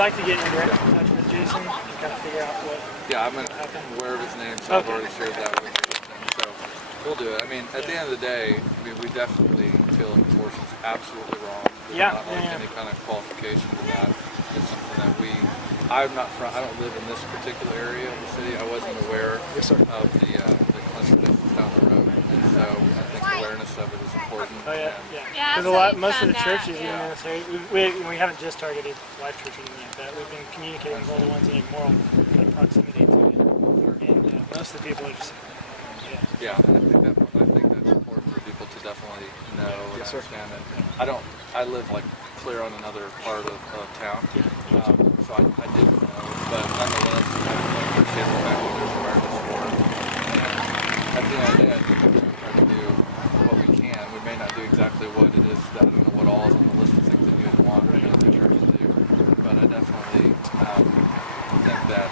like to get in direct touch with Jason and kind of figure out what. Yeah, I'm aware of his name, so I've already shared that with him. So we'll do it. I mean, at the end of the day, I mean, we definitely feel like abortion's absolutely wrong. There's not like any kind of qualification to that. It's something that I don't live in this particular area of the city. I wasn't aware of the cleanliness down the road, and so I think awareness of it is important. Oh yeah. Because most of the churches in this area, we haven't just targeted Life Church or anything like that. We've been communicating with all the ones in a moral kind of proximity to it, and most of the people are just. Yeah, I think that's important for people to definitely know and understand it. I live like clear on another part of town, so I didn't know, but nonetheless, I appreciate the fact that there's awareness for it. And at the end of the day, I think we're trying to do what we can. We may not do exactly what it is that, I don't know what all is on the list of things that you would want the church to do, but I definitely think that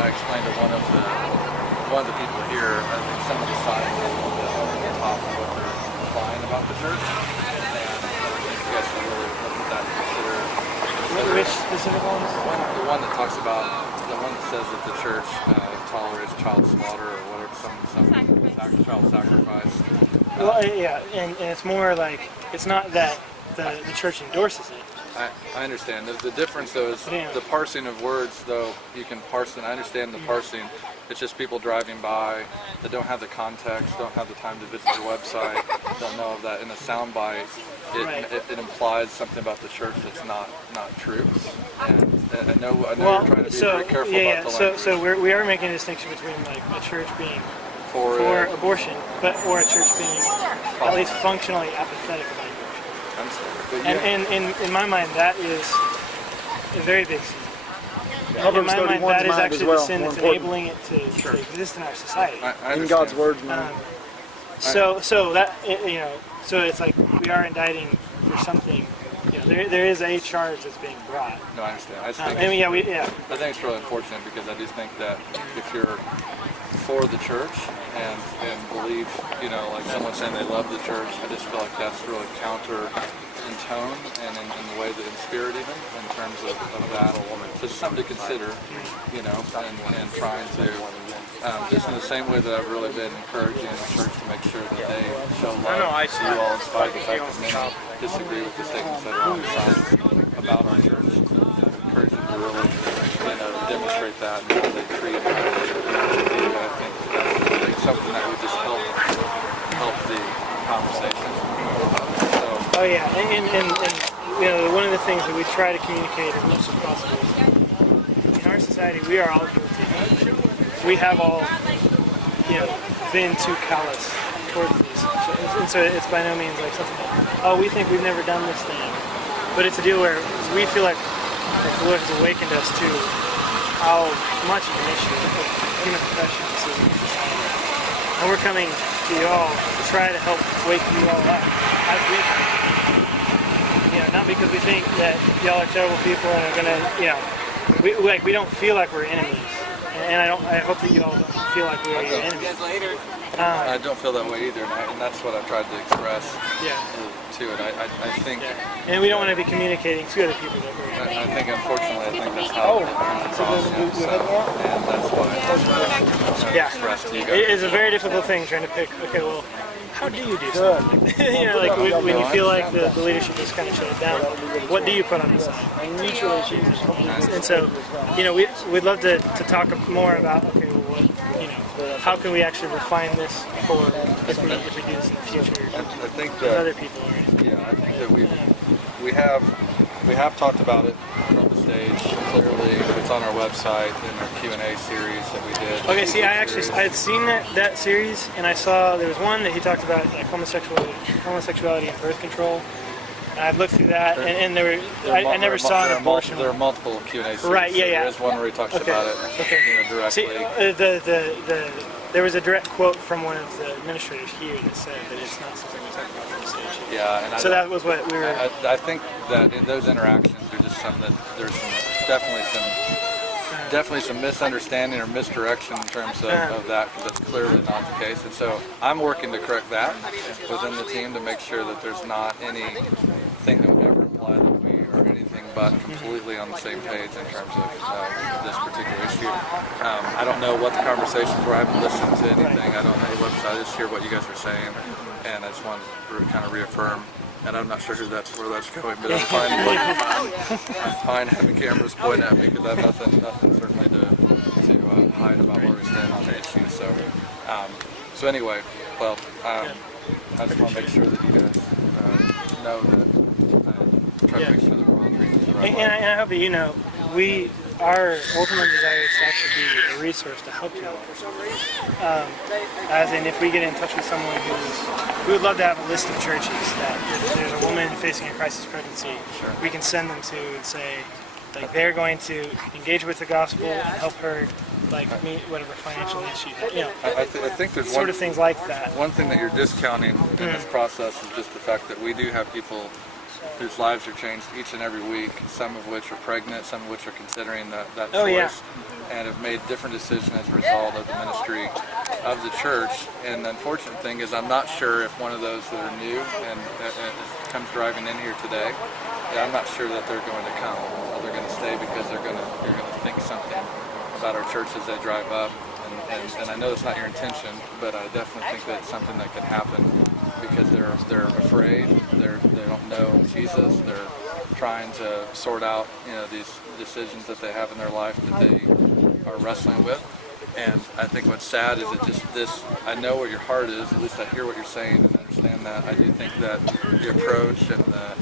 I explained to one of the people here, I think some of the signs are a little bit over the top of what they're implying about the church, and I think you guys should really look at that and consider. Which specific ones? The one that talks about, the one that says that the church tolerates child slaughter or whatever, child sacrifice. Well, yeah, and it's more like, it's not that the church endorses it. I understand. The difference, though, is the parsing of words, though, you can parse it. I understand the parsing. It's just people driving by that don't have the context, don't have the time to visit your website, don't know of that. In a soundbite, it implies something about the church that's not true. And I know you're trying to be very careful about the language. So we are making a distinction between like a church being for abortion, or a church being at least functionally apathetic about abortion. And in my mind, that is a very big sin. In my mind, that is actually the sin that's enabling it to exist in our society. In God's words, man. So it's like we are indicting for something. There is a charge that's being brought. No, I understand. I think it's really unfortunate because I do think that if you're for the church and believe, like someone saying they love the church, I just feel like that's really counter in tone and in the way that in spirit even, in terms of that. So it's something to consider, and trying to, just in the same way that I've really been encouraging the church to make sure that they show love to you all in spite of the fact that many disagree with the statements that are on the signs about our church. I encourage them to really, demonstrate that and how they treat it. I think that's something that would just help the conversation. Oh yeah, and one of the things that we try to communicate as much as possible is in our society we are all guilty. We have all, been too callous towards these, and so it's by no means like something like, we think we've never done this thing, but it's a deal where we feel like the Lord has awakened us to how much of an issue of human oppression this is in society, and we're coming to you all to try to help wake you all up as we can. Not because we think that y'all are terrible people and are gonna, we don't feel like we're enemies, and I hope that you all don't feel like we are your enemies. I don't feel that way either, and that's what I've tried to express to it. I think, and we don't want to be communicating to other people that we're enemies. I think, unfortunately, that's how it comes across, and that's what I'm trying to express to you guys. It's a very difficult thing trying to pick. Okay, well, how do you do something? When you feel like the leadership is kind of shut down, what do you put on the side? And so, we'd love to talk more about, okay, well, how can we actually refine this for if we do this in the future? I think that other people are. I think that we have talked about it from the stage. Clearly, it's on our website in our Q&A series that we did. Okay, see, I had seen that series, and I saw there was one that he talked about like homosexuality and birth control. And I've looked through that, and I never saw an abortion. There are multiple Q&A series. Right, yeah. There's one where he talks about it directly. See, there was a direct quote from one of the administrators here that said that it's not something we talk about on the stage. Yeah, and so that was what we were. I think that in those interactions, there's just there's definitely some misunderstanding or misdirection in terms of that. That's clearly not the case, and so I'm working to correct that within the team to make sure that there's not anything that would ever imply that we are anything but completely on the same page in terms of this particular issue. I don't know what the conversations were. I haven't listened to anything. I don't know the website. I just hear what you guys are saying, and I just want to kind of reaffirm. And I'm not sure where that's going, but I'm fine. I'm fine having cameras point at me because I have nothing certainly to hide about where we stand on the issue. So anyway, well, I just want to make sure that you guys know that I try to make sure that we're all treating it the right way. And I hope that you know, our ultimate desire is to actually be a resource to help you. As in, if we get in touch with someone we would love to have a list of churches that if there's a woman facing a crisis pregnancy, we can send them to and say, like, they're going to engage with the gospel and help her, like, meet whatever financial issue. You know, I think there's sort of things like that. One thing that you're discounting in this process is just the fact that we do have people whose lives are changed each and every week, some of which are pregnant, some of which are considering that choice, and have made different decisions as a result of the ministry of the church. And the unfortunate thing is I'm not sure if one of those that are new and comes driving in here today, I'm not sure that they're going to come. They're going to stay because you're going to think something about our church as they drive up. And I know that's not your intention, but I definitely think that's something that can happen because they're afraid, they don't know Jesus, they're trying to sort out these decisions that they have in their life that they are wrestling with. And I think what's sad is that just this, I know what your heart is, at least I hear what you're saying and understand that. I do think that the approach and the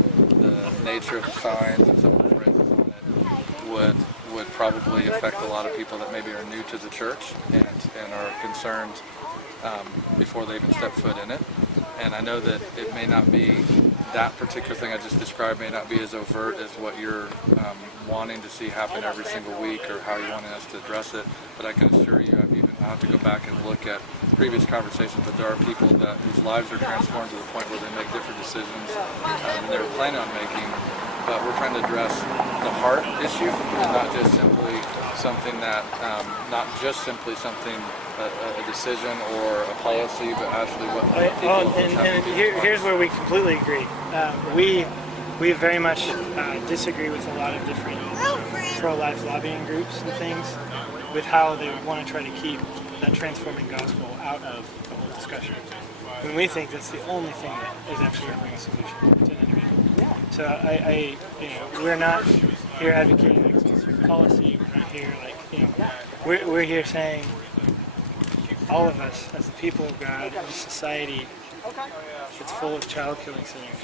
nature of the signs and some of the phrases on it would probably affect a lot of people that maybe are new to the church and are concerned before they even step foot in it. And I know that it may not be, that particular thing I just described may not be as overt as what you're wanting to see happen every single week or how you're wanting us to address it, but I can assure you I have to go back and look at previous conversations, but there are people whose lives are transformed to the point where they make different decisions than they were planning on making. But we're trying to address the heart issue, not just simply something that, a decision or a policy, but actually what people here's where we completely agree. We very much disagree with a lot of different pro-life lobbying groups and things with how they want to try to keep that transforming gospel out of the whole discussion. When we think that's the only thing that is actually going to bring a solution to an individual. So we're not here advocating like specific policy. We're not here we're here saying all of us as the people of God in a society that's full of child killing sinners,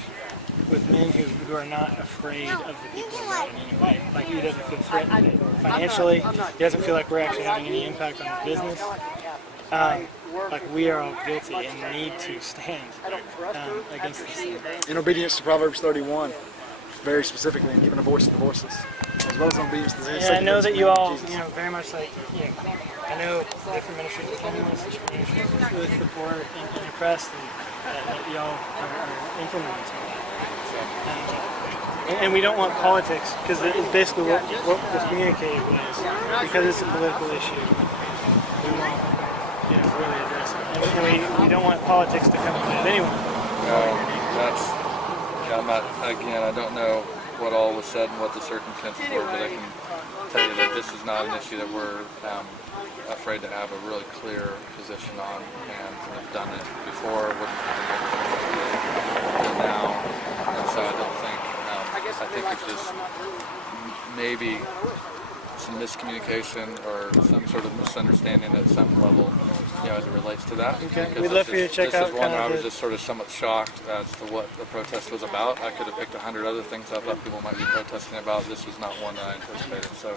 with men who are not afraid of the people of God in any way. Like, he doesn't feel threatened financially. He doesn't feel like we're actually having any impact on his business. Like, we are all guilty and need to stand against this thing. In obedience to Proverbs 31, very specifically, and giving a voice to the voices, as well as in obedience to the I know that you all, very much like, I know different ministries of homeless, different ministries with the poor and oppressed, and y'all are implementing some of that. And we don't want politics, because it's basically what was communicated was, because it's a political issue, we won't really address it. And we don't want politics to come with anyone. I don't know what all was said and what the circumstances were, but I can tell you that this is not an issue that we're afraid to have a really clear position on, and have done it before, wouldn't do it now, and so I don't think, I think it's just maybe some miscommunication or some sort of misunderstanding at some level, as it relates to that. Okay, we'd love for you to check out. This is one where I was just sort of somewhat shocked as to what the protest was about. I could have picked 100 other things I thought people might be protesting about. This was not one that I anticipated. So,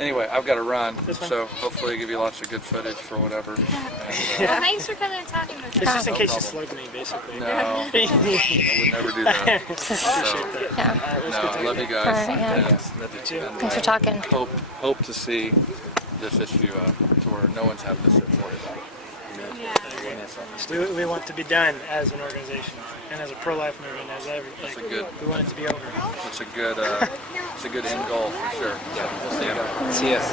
anyway, I've got to run, so hopefully I give you lots of good footage for whatever. And, well, thanks for coming and talking with us. It's just in case you slugged me, basically. No, I would never do that. I love you guys. And thanks for talking. Hope to see this issue to where no one's having to sit for it. We want to be done as an organization and as a pro-life movement, as everything. We want it to be over. It's a good end goal for sure. So we'll see you. See us.